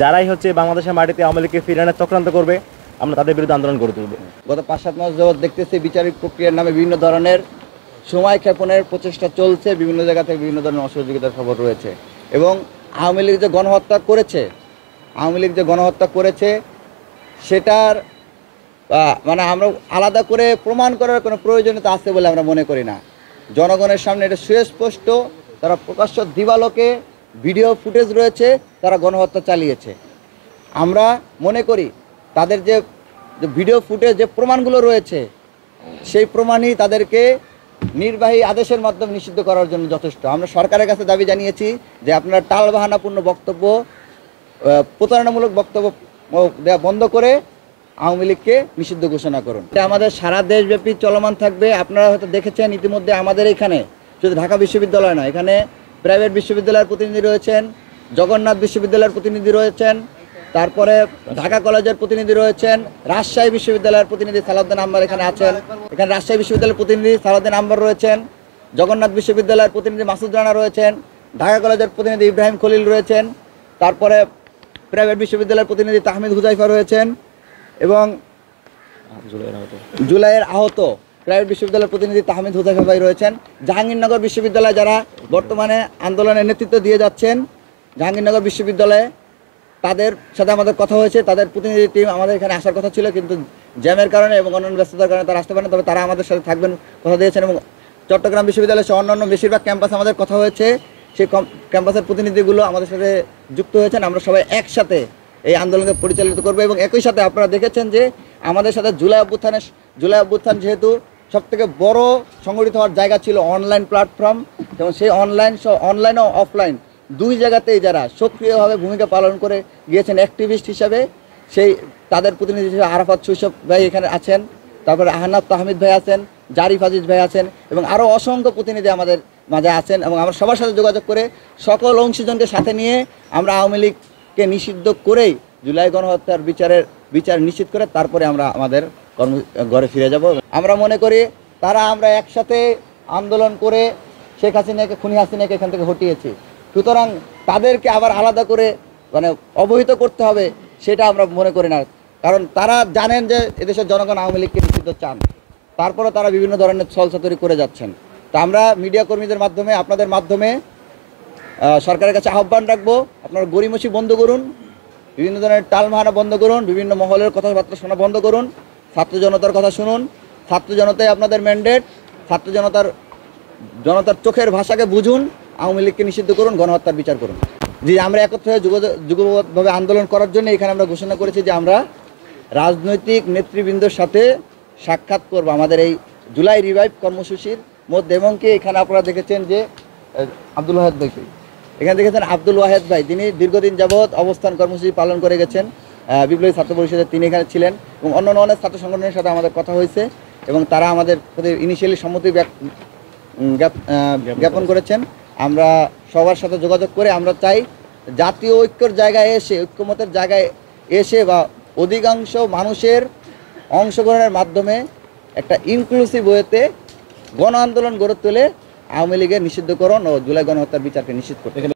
যারাই হচ্ছে বাংলাদেশের মাটিতে আওয়ামী লীগকে ফিরানোর চক্রান্ত করবে আমরা তাদের বিরুদ্ধে আন্দোলন করে তুলব। গত 5-7 মাস যাবৎ দেখতেছি বিচারিক প্রক্রিয়ার নামে বিভিন্ন ধরনের সময় ক্ষেপণের প্রচেষ্টা চলছে, বিভিন্ন জায়গা থেকে বিভিন্ন ধরনের অসহযোগিতার খবর রয়েছে। এবং আওয়ামী লীগ যে গণহত্যা করেছে সেটার মানে আমরা আলাদা করে প্রমাণ করার কোনো প্রয়োজনীয়তা আছে বলে আমরা মনে করি না। জনগণের সামনে এটা সুস্পষ্ট, তারা প্রকাশ্য দিবালোকে ভিডিও ফুটেজ রয়েছে, তারা গণহত্যা চালিয়েছে। আমরা মনে করি তাদের যে ভিডিও ফুটেজ যে প্রমাণগুলো রয়েছে সেই প্রমাণই তাদেরকে নির্বাহী আদেশের মাধ্যমে নিষিদ্ধ করার জন্য যথেষ্ট। আমরা সরকারের কাছে দাবি জানিয়েছি যে আপনারা টালবাহানাপূর্ণ বক্তব্য, প্রতারণামূলক বক্তব্য দেওয়া বন্ধ করে আওয়ামী লীগকে নিষিদ্ধ ঘোষণা করুন। এটা আমাদের সারা দেশব্যাপী চলমান থাকবে। আপনারা হয়তো দেখেছেন ইতিমধ্যে আমাদের এখানে শুধু ঢাকা বিশ্ববিদ্যালয় নয়, এখানে প্রাইভেট বিশ্ববিদ্যালয়ের প্রতিনিধি রয়েছেন, জগন্নাথ বিশ্ববিদ্যালয়ের প্রতিনিধি রয়েছেন, তারপরে ঢাকা কলেজের প্রতিনিধি রয়েছেন, রাজশাহী বিশ্ববিদ্যালয়ের প্রতিনিধি সালাউদ্দিন আম্বার এখানে আছেন, এখানে রাজশাহী বিশ্ববিদ্যালয়ের প্রতিনিধি সালাউদ্দিন আম্বার রয়েছেন, জগন্নাথ বিশ্ববিদ্যালয়ের প্রতিনিধি মাসুদ রানা রয়েছেন, ঢাকা কলেজের প্রতিনিধি ইব্রাহিম খলিল রয়েছেন, তারপরে প্রাইভেট বিশ্ববিদ্যালয়ের প্রতিনিধি তাহমিদ হুজাইফা রয়েছেন এবং জুলাইয়ের আহত প্রাইভেট বিশ্ববিদ্যালয়ের প্রতিনিধি তাহমিদ হুজাইফা ভাই রয়েছেন। জাহাঙ্গীরনগর বিশ্ববিদ্যালয়ে যারা বর্তমানে আন্দোলনের নেতৃত্ব দিয়ে যাচ্ছেন, জাহাঙ্গীরনগর বিশ্ববিদ্যালয়ে তাদের সাথে আমাদের কথা হয়েছে, তাদের প্রতিনিধি টিম আমাদের এখানে আসার কথা ছিল, কিন্তু জ্যামের কারণে এবং অন্যান্য ব্যস্ততার কারণে তারা আসতে পারেন, তবে তারা আমাদের সাথে থাকবেন কথা দিয়েছেন। এবং চট্টগ্রাম বিশ্ববিদ্যালয় সহ অন্যান্য বেশিরভাগ ক্যাম্পাস আমাদের কথা হয়েছে, সেই ক্যাম্পাসের প্রতিনিধিগুলো আমাদের সাথে যুক্ত হয়েছেন। আমরা সবাই একসাথে এই আন্দোলনকে পরিচালিত করবো। এবং একই সাথে আপনারা দেখেছেন যে আমাদের সাথে জুলাই অভ্যুত্থান যেহেতু সবথেকে বড় সংগঠিত হওয়ার জায়গা ছিল অনলাইন প্ল্যাটফর্ম, এবং সেই অনলাইন ও অফলাইন দুই জায়গাতেই যারা সক্রিয়ভাবে ভূমিকা পালন করে গিয়েছেন অ্যাক্টিভিস্ট হিসাবে, সেই তাদের প্রতিনিধি হিসেবে আরাফাত শৈশব ভাই এখানে আছেন, তারপরে আহনাফ তাহমিদ ভাই আছেন, জারিফ আজিজ ভাই আছেন এবং আরও অসংখ্য প্রতিনিধি আমাদের মাঝে আছেন। এবং আমরা সবার সাথে যোগাযোগ করে সকল অংশীজনকে সাথে নিয়ে আমরা আওয়ামী লীগকে নিষিদ্ধ করেই জুলাই গণহত্যার বিচার নিশ্চিত করে তারপরে আমরা আমাদের ঘরে ফিরে যাব। আমরা মনে করি আমরা একসাথে আন্দোলন করে খুনি হাসিনাকে এখান থেকে হটিয়েছি, সুতরাং তাদেরকে আবার আলাদা করে মানে অবহিত করতে হবে সেটা আমরা মনে করি না। কারণ তারা জানেন যে এদেশের জনগণ আওয়ামী লীগকে নিষিদ্ধ চান, তারপরে তারা বিভিন্ন ধরনের ছলচাতুরি করে যাচ্ছেন। তা আমরা মিডিয়া কর্মীদের মাধ্যমে, আপনাদের মাধ্যমে সরকারের কাছে আহ্বান রাখবো, আপনারা গড়িমসি বন্ধ করুন, বিভিন্ন ধরনের টালমাহানা বন্ধ করুন, বিভিন্ন মহলের কথাবার্তা শোনা বন্ধ করুন, ছাত্র জনতার কথা শুনুন। ছাত্র জনতাই আপনাদের ম্যান্ডেট, ছাত্র জনতার চোখের ভাষাকে বুঝুন, আওয়ামী লীগকে নিষিদ্ধ করুন, গণহত্যার বিচার করুন। যে আমরা একত্রে হয়ে যুগবদ্ধভাবে আন্দোলন করার জন্য এখানে আমরা ঘোষণা করেছি যে আমরা রাজনৈতিক নেতৃবৃন্দর সাথে সাক্ষাৎ করব আমাদের এই জুলাই রিভাইভ কর্মসূচির মধ্যে। এবং কি এখানে আপনারা দেখেছেন যে আব্দুল ওয়াহেদ ভাই, এখানে দেখেছেন আব্দুল ওয়াহেদ ভাই, তিনি দীর্ঘদিন যাবৎ অবস্থান কর্মসূচি পালন করে গেছেন বিপ্লবী ছাত্র পরিষদের, তিনি এখানে ছিলেন এবং অন্যান্য অনেক ছাত্র সংগঠনের সাথে আমাদের কথা হয়েছে এবং তারা আমাদের প্রতি ইনিশিয়ালি সম্মতি জ্ঞাপন করেছেন। আমরা সবার সাথে যোগাযোগ করে আমরা চাই জাতীয় ঐক্যের জায়গায় এসে, ঐক্যমতের জায়গায় এসে বা অধিকাংশ মানুষের অংশগ্রহণের মাধ্যমে একটা ইনক্লুসিভ ওয়েতে গণ আন্দোলন গড়ে তুলে আওয়ামী লীগের নিষিদ্ধকরণ ও জুলাই গণহত্যার বিচারকে নিশ্চিত করতে।